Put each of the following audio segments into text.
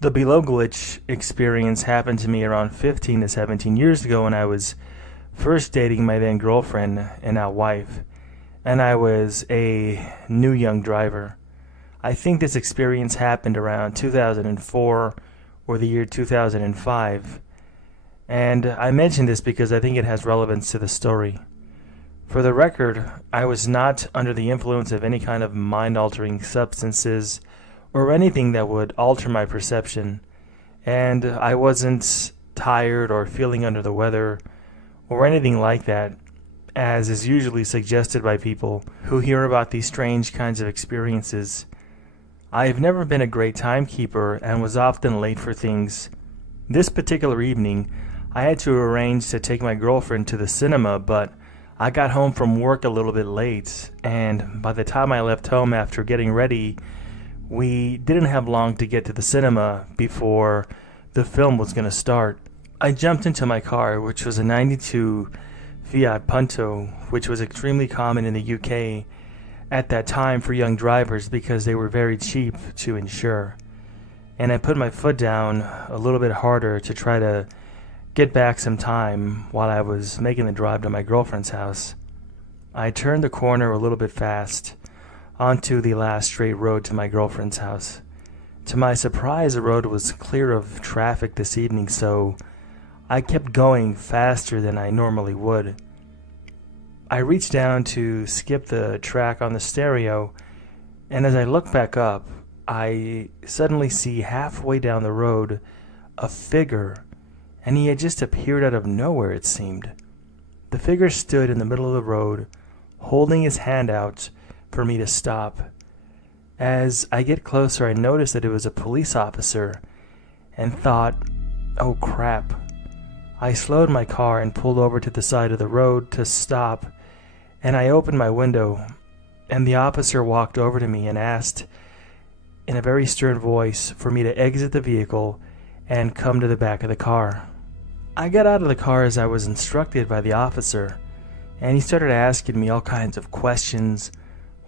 The below glitch experience happened to me around 15 to 17 years ago when I was first dating my then girlfriend and now wife, and I was a new young driver. I think this experience happened around 2004 or the year 2005, and I mention this because I think it has relevance to the story. For the record, I was not under the influence of any kind of mind-altering substances or anything that would alter my perception, and I wasn't tired or feeling under the weather or anything like that, as is usually suggested by people who hear about these strange kinds of experiences. I've never been a great timekeeper and was often late for things. This particular evening, I had to arrange to take my girlfriend to the cinema, but I got home from work a little bit late, and by the time I left home after getting ready, we didn't have long to get to the cinema before the film was going to start. I jumped into my car, which was a 92 Fiat Punto, which was extremely common in the UK at that time for young drivers because they were very cheap to insure. And I put my foot down a little bit harder to try to get back some time while I was making the drive to my girlfriend's house. I turned the corner a little bit fast onto the last straight road to my girlfriend's house. To my surprise, the road was clear of traffic this evening, so I kept going faster than I normally would. I reached down to skip the track on the stereo, and as I look back up, I suddenly see halfway down the road a figure, and he had just appeared out of nowhere, it seemed. The figure stood in the middle of the road, holding his hand out for me to stop. As I get closer, I notice that it was a police officer and thought, oh crap. I slowed my car and pulled over to the side of the road to stop, and I opened my window, and the officer walked over to me and asked in a very stern voice for me to exit the vehicle and come to the back of the car. I got out of the car as I was instructed by the officer, and he started asking me all kinds of questions: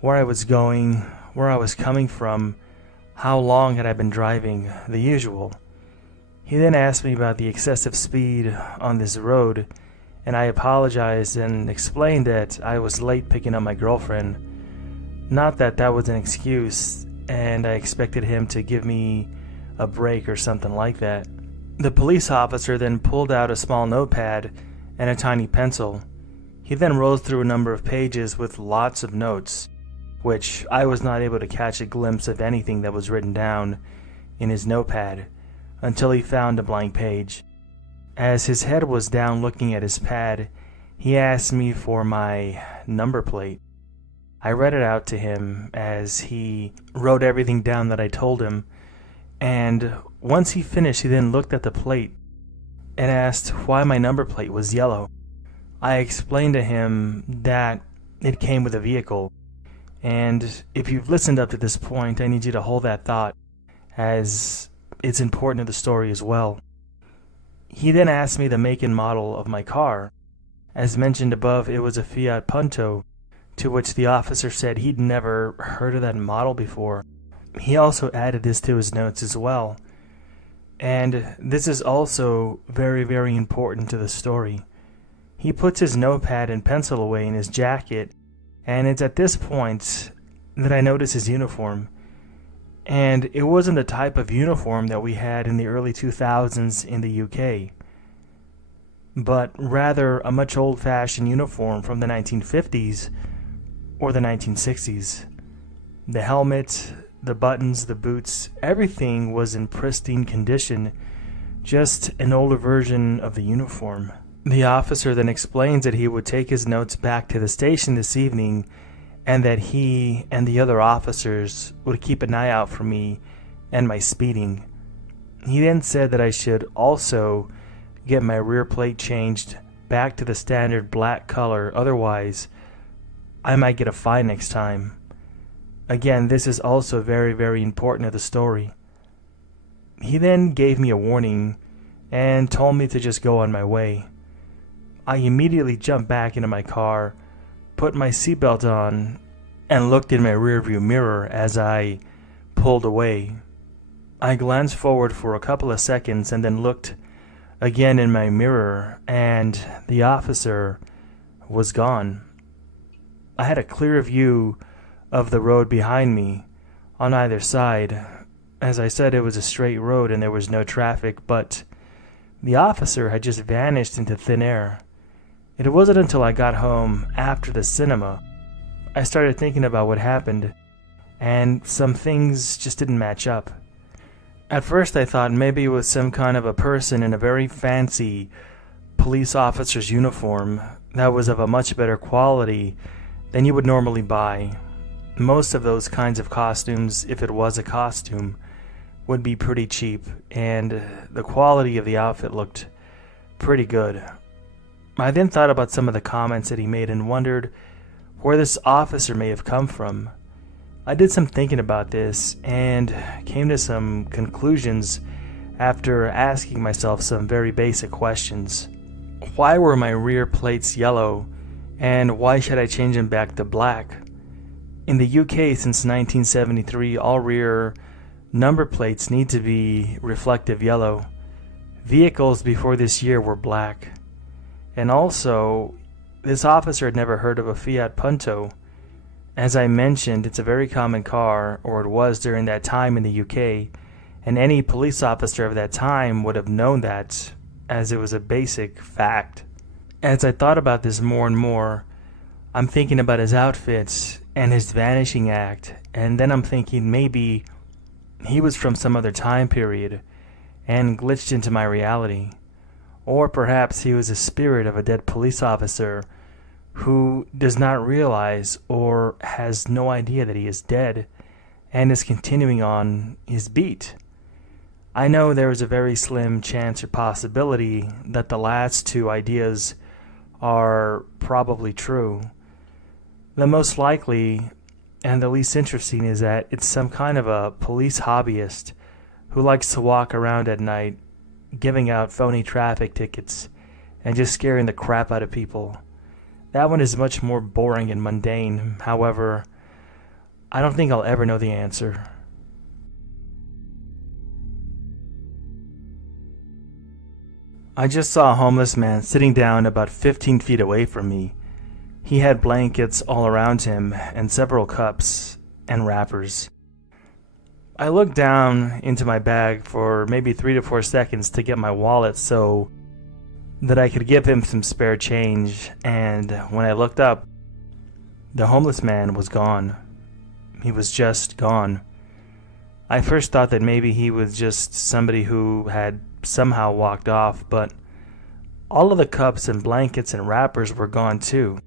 where I was going, where I was coming from, how long had I been driving, the usual. He then asked me about the excessive speed on this road, and I apologized and explained that I was late picking up my girlfriend. Not that that was an excuse, and I expected him to give me a break or something like that. The police officer then pulled out a small notepad and a tiny pencil. He then rolled through a number of pages with lots of notes, which I was not able to catch a glimpse of anything that was written down in his notepad until he found a blank page. As his head was down looking at his pad, he asked me for my number plate. I read it out to him as he wrote everything down that I told him, and once he finished, he then looked at the plate and asked why my number plate was yellow. I explained to him that it came with a vehicle, and if you've listened up to this point, I need you to hold that thought, as it's important to the story as well. He then asked me the make and model of my car. As mentioned above, it was a Fiat Punto, to which the officer said he'd never heard of that model before. He also added this to his notes as well. And this is also very, very important to the story. He puts his notepad and pencil away in his jacket, and it's at this point that I notice his uniform. And it wasn't the type of uniform that we had in the early 2000s in the UK, but rather a much old-fashioned uniform from the 1950s or the 1960s. The helmet, the buttons, the boots, everything was in pristine condition, just an older version of the uniform. The officer then explains that he would take his notes back to the station this evening, and that he and the other officers would keep an eye out for me and my speeding. He then said that I should also get my rear plate changed back to the standard black color, otherwise I might get a fine next time. Again, this is also very, very important to the story. He then gave me a warning and told me to just go on my way. I immediately jumped back into my car, put my seatbelt on, and looked in my rearview mirror as I pulled away. I glanced forward for a couple of seconds and then looked again in my mirror, and the officer was gone. I had a clear view of the road behind me on either side. As I said, it was a straight road and there was no traffic, but the officer had just vanished into thin air. It wasn't until I got home after the cinema I started thinking about what happened, and some things just didn't match up. At first I thought maybe it was some kind of a person in a very fancy police officer's uniform that was of a much better quality than you would normally buy. Most of those kinds of costumes, if it was a costume, would be pretty cheap, and the quality of the outfit looked pretty good. I then thought about some of the comments that he made and wondered where this officer may have come from. I did some thinking about this and came to some conclusions after asking myself some very basic questions. Why were my rear plates yellow, and why should I change them back to black? In the UK since 1973, all rear number plates need to be reflective yellow. Vehicles before this year were black. And also, this officer had never heard of a Fiat Punto. As I mentioned, it's a very common car, or it was during that time in the UK, and any police officer of that time would have known that, as it was a basic fact. As I thought about this more and more, I'm thinking about his outfits and his vanishing act, and then I'm thinking maybe he was from some other time period and glitched into my reality. Or perhaps he was a spirit of a dead police officer who does not realize or has no idea that he is dead and is continuing on his beat. I know there is a very slim chance or possibility that the last two ideas are probably true. The most likely and the least interesting is that it's some kind of a police hobbyist who likes to walk around at night giving out phony traffic tickets and just scaring the crap out of people. That one is much more boring and mundane. However, I don't think I'll ever know the answer. I just saw a homeless man sitting down about 15 feet away from me. He had blankets all around him and several cups and wrappers. I looked down into my bag for maybe 3 to 4 seconds to get my wallet so that I could give him some spare change, and when I looked up, the homeless man was gone. He was just gone. I first thought that maybe he was just somebody who had somehow walked off, but all of the cups and blankets and wrappers were gone too.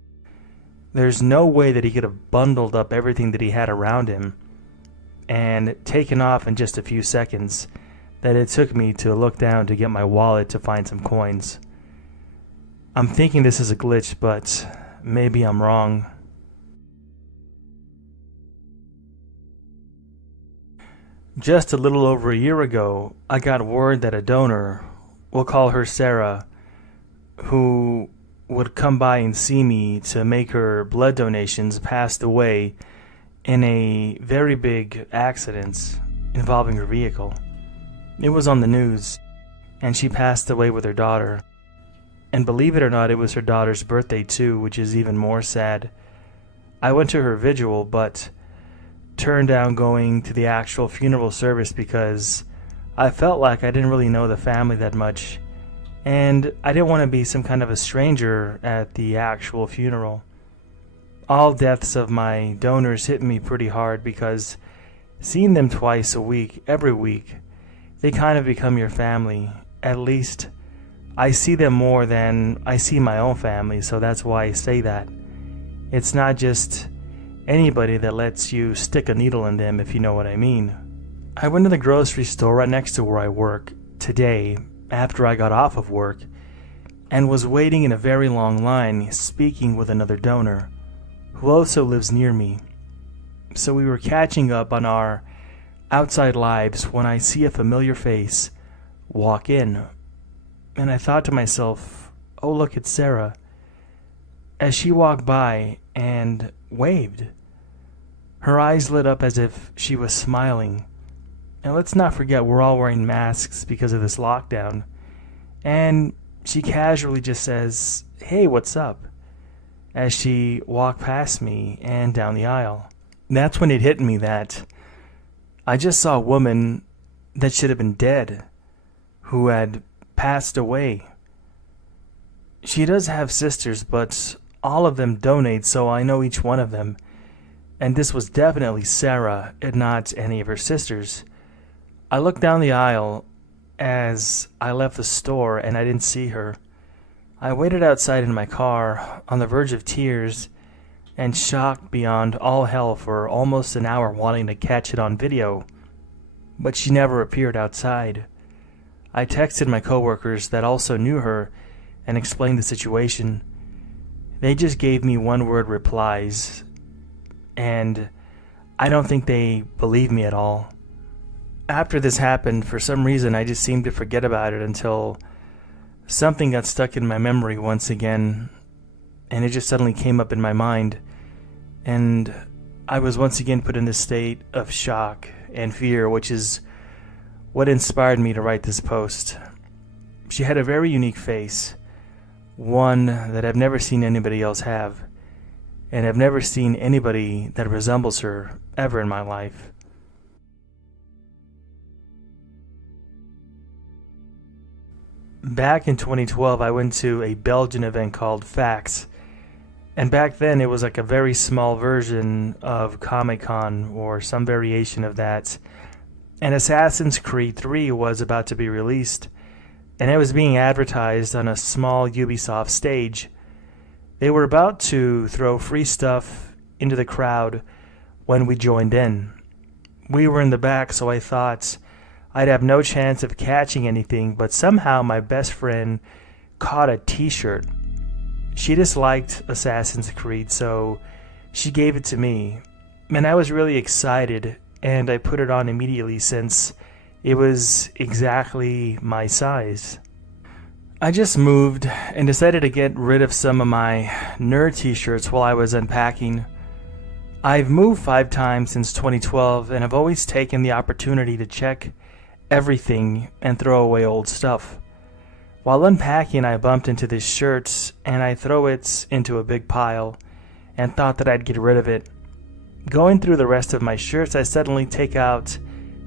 There's no way that he could have bundled up everything that he had around him and taken off in just a few seconds that it took me to look down to get my wallet to find some coins. I'm thinking this is a glitch, but maybe I'm wrong. Just a little over a year ago, I got word that a donor, we'll call her Sarah, who would come by and see me to make her blood donations, passed away in a very big accident involving her vehicle. It was on the news, and she passed away with her daughter. And believe it or not, it was her daughter's birthday too, which is even more sad. I went to her vigil, but turned down going to the actual funeral service because I felt like I didn't really know the family that much, and I didn't want to be some kind of a stranger at the actual funeral. All deaths of my donors hit me pretty hard because seeing them twice a week, every week, they kind of become your family. At least I see them more than I see my own family, so that's why I say that. It's not just anybody that lets you stick a needle in them, if you know what I mean. I went to the grocery store right next to where I work today after I got off of work and was waiting in a very long line speaking with another donor who also lives near me. So we were catching up on our outside lives when I see a familiar face walk in. And I thought to myself, oh look, it's Sarah. As she walked by and waved, her eyes lit up as if she was smiling, And let's not forget, we're all wearing masks because of this lockdown. And she casually just says, "Hey, what's up?" as she walked past me and down the aisle. That's when it hit me that I just saw a woman that should have been dead, who had passed away. She does have sisters, but all of them donate, so I know each one of them. And this was definitely Sarah, and not any of her sisters. I looked down the aisle as I left the store, and I didn't see her. I waited outside in my car, on the verge of tears, and shocked beyond all hell for almost an hour, wanting to catch it on video. But she never appeared outside. I texted my coworkers that also knew her and explained the situation. They just gave me one-word replies, and I don't think they believed me at all. After this happened, for some reason, I just seemed to forget about it until something got stuck in my memory once again, and it just suddenly came up in my mind, and I was once again put in this state of shock and fear, which is what inspired me to write this post. She had a very unique face, one that I've never seen anybody else have, and I've never seen anybody that resembles her ever in my life. Back in 2012, I went to a Belgian event called FAX, and back then it was like a very small version of Comic-Con or some variation of that. And Assassin's Creed 3 was about to be released, and it was being advertised on a small Ubisoft stage. They were about to throw free stuff into the crowd when we joined in. We were in the back, so I thought I'd have no chance of catching anything, but somehow my best friend caught a t-shirt. She disliked Assassin's Creed, so she gave it to me. And I was really excited, and I put it on immediately since it was exactly my size. I just moved and decided to get rid of some of my nerd t-shirts while I was unpacking. I've moved 5 times since 2012, and I've always taken the opportunity to check everything and throw away old stuff. While unpacking, I bumped into this shirt, and I throw it into a big pile and thought that I'd get rid of it. Going through the rest of my shirts, I suddenly take out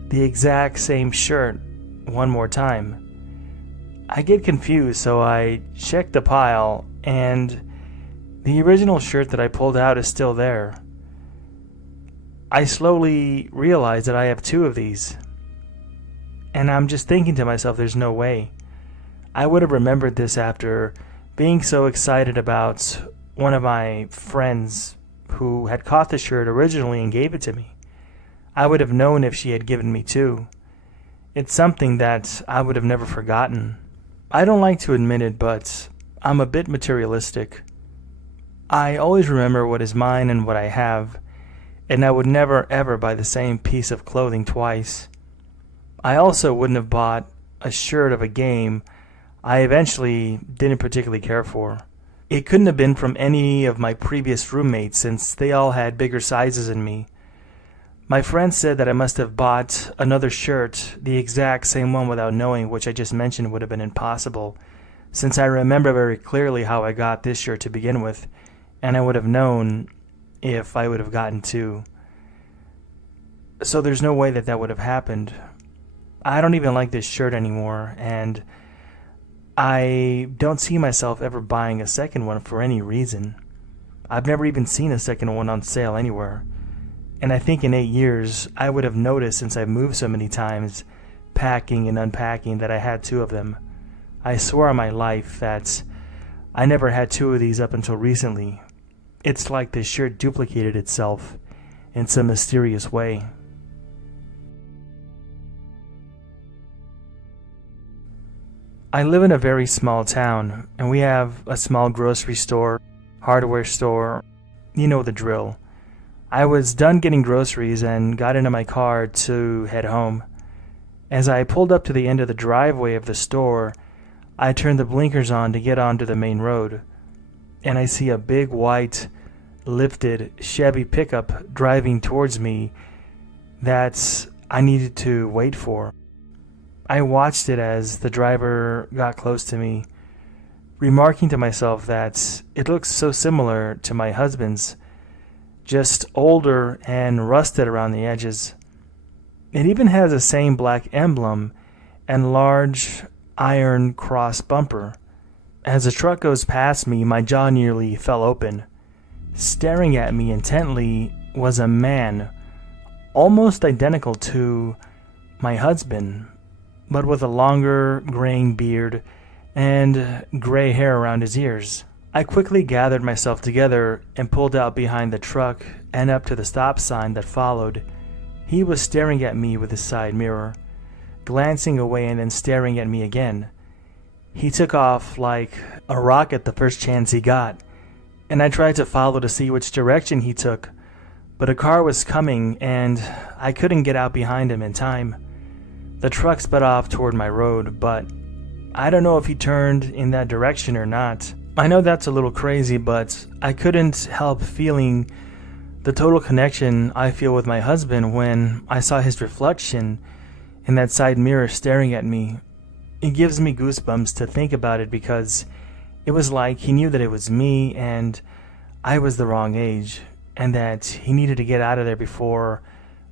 the exact same shirt one more time. I get confused, so I check the pile, and the original shirt that I pulled out is still there. I slowly realize that I have 2 of these. And I'm just thinking to myself, there's no way. I would have remembered this after being so excited about one of my friends who had caught the shirt originally and gave it to me. I would have known if she had given me 2. It's something that I would have never forgotten. I don't like to admit it, but I'm a bit materialistic. I always remember what is mine and what I have, and I would never ever buy the same piece of clothing twice. I also wouldn't have bought a shirt of a game I eventually didn't particularly care for. It couldn't have been from any of my previous roommates since they all had bigger sizes than me. My friend said that I must have bought another shirt, the exact same one, without knowing, which I just mentioned would have been impossible, since I remember very clearly how I got this shirt to begin with, and I would have known if I would have gotten 2. So there's no way that that would have happened. I don't even like this shirt anymore, and I don't see myself ever buying a second one for any reason. I've never even seen a second one on sale anywhere. And I think in 8 years, I would have noticed, since I've moved so many times, packing and unpacking, that I had 2 of them. I swear on my life that I never had 2 of these up until recently. It's like this shirt duplicated itself in some mysterious way. I live in a very small town, and we have a small grocery store, hardware store, you know the drill. I was done getting groceries and got into my car to head home. As I pulled up to the end of the driveway of the store, I turned the blinkers on to get onto the main road, and I see a big white, lifted Chevy pickup driving towards me that I needed to wait for. I watched it as the driver got close to me, remarking to myself that it looks so similar to my husband's, just older and rusted around the edges. It even has the same black emblem and large iron cross bumper. As the truck goes past me, my jaw nearly fell open. Staring at me intently was a man, almost identical to my husband, but with a longer graying beard and gray hair around his ears. I quickly gathered myself together and pulled out behind the truck and up to the stop sign that followed. He was staring at me with his side mirror, glancing away and then staring at me again. He took off like a rocket the first chance he got, and I tried to follow to see which direction he took, but a car was coming and I couldn't get out behind him in time. The truck sped off toward my road, but I don't know if he turned in that direction or not. I know that's a little crazy, but I couldn't help feeling the total connection I feel with my husband when I saw his reflection in that side mirror staring at me. It gives me goosebumps to think about it because it was like he knew that it was me and I was the wrong age, and that he needed to get out of there before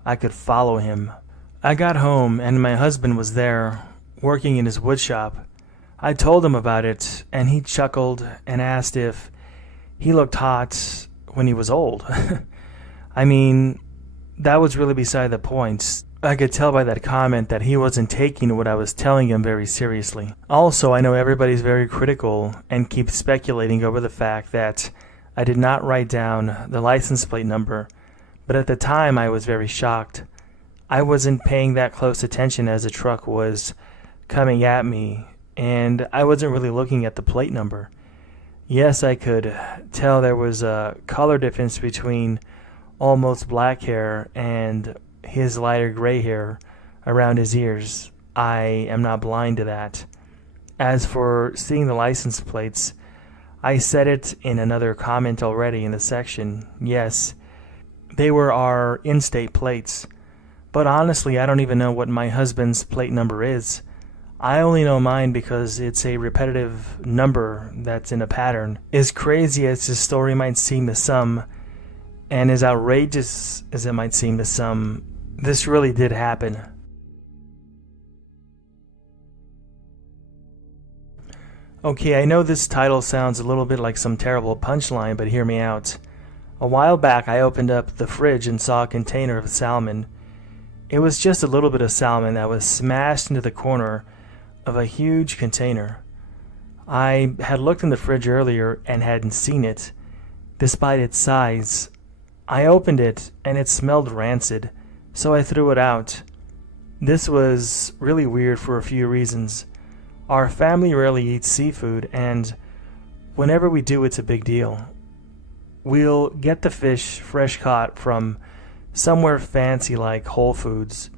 I could follow him. I got home and my husband was there, working in his wood shop. I told him about it, and he chuckled and asked if he looked hot when he was old. I mean, that was really beside the point. I could tell by that comment that he wasn't taking what I was telling him very seriously. Also, I know everybody's very critical and keeps speculating over the fact that I did not write down the license plate number, but at the time I was very shocked. I wasn't paying that close attention as the truck was coming at me, and I wasn't really looking at the plate number. Yes, I could tell there was a color difference between almost black hair and his lighter gray hair around his ears. I am not blind to that. As for seeing the license plates, I said it in another comment already in the section. Yes, they were our in-state plates. But honestly, I don't even know what my husband's plate number is. I only know mine because it's a repetitive number that's in a pattern. As crazy as this story might seem to some, and as outrageous as it might seem to some, this really did happen. Okay, I know this title sounds a little bit like some terrible punchline, but hear me out. A while back, I opened up the fridge and saw a container of salmon. It was just a little bit of salmon that was smashed into the corner of a huge container. I had looked in the fridge earlier and hadn't seen it, despite its size. I opened it and it smelled rancid, so I threw it out. This was really weird for a few reasons. Our family rarely eats seafood, and whenever we do, it's a big deal. We'll get the fish fresh caught from somewhere fancy like Whole Foods,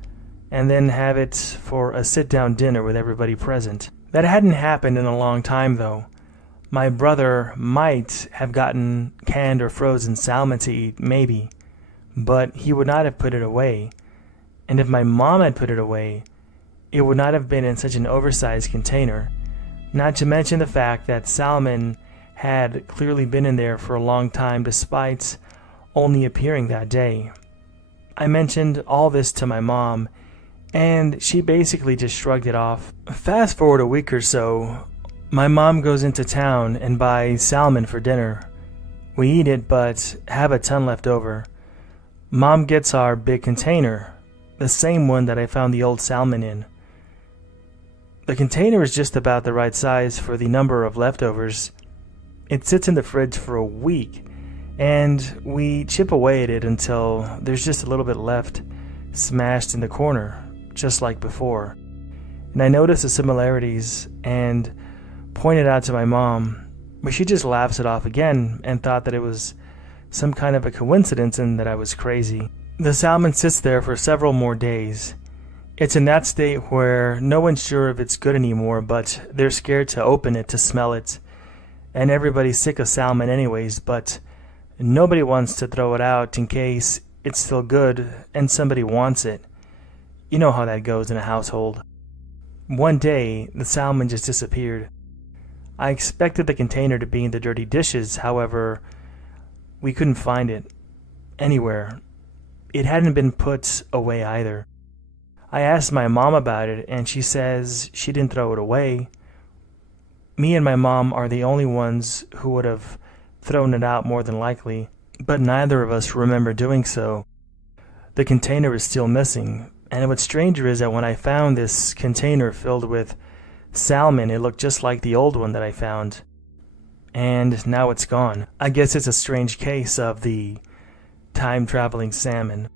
and then have it for a sit-down dinner with everybody present. That hadn't happened in a long time, though. My brother might have gotten canned or frozen salmon to eat, maybe, but he would not have put it away. And if my mom had put it away, it would not have been in such an oversized container, not to mention the fact that salmon had clearly been in there for a long time despite only appearing that day. I mentioned all this to my mom, and she basically just shrugged it off. Fast forward a week or so, my mom goes into town and buys salmon for dinner. We eat it, but have a ton left over. Mom gets our big container, the same one that I found the old salmon in. The container is just about the right size for the number of leftovers. It sits in the fridge for a week, and we chip away at it until there's just a little bit left, smashed in the corner, just like before. And I noticed the similarities and pointed out to my mom, but she just laughs it off again and thought that it was some kind of a coincidence and that I was crazy. The salmon sits there for several more days. It's in that state where no one's sure if it's good anymore, but they're scared to open it to smell it. And everybody's sick of salmon anyways, but nobody wants to throw it out in case it's still good and somebody wants it. You know how that goes in a household. One day, the salmon just disappeared. I expected the container to be in the dirty dishes, however, we couldn't find it anywhere. It hadn't been put away either. I asked my mom about it, and she says she didn't throw it away. Me and my mom are the only ones who would have thrown it out more than likely, but neither of us remember doing so. The container is still missing, and what's stranger is that when I found this container filled with salmon, it looked just like the old one that I found. And now it's gone. I guess it's a strange case of the time-traveling salmon.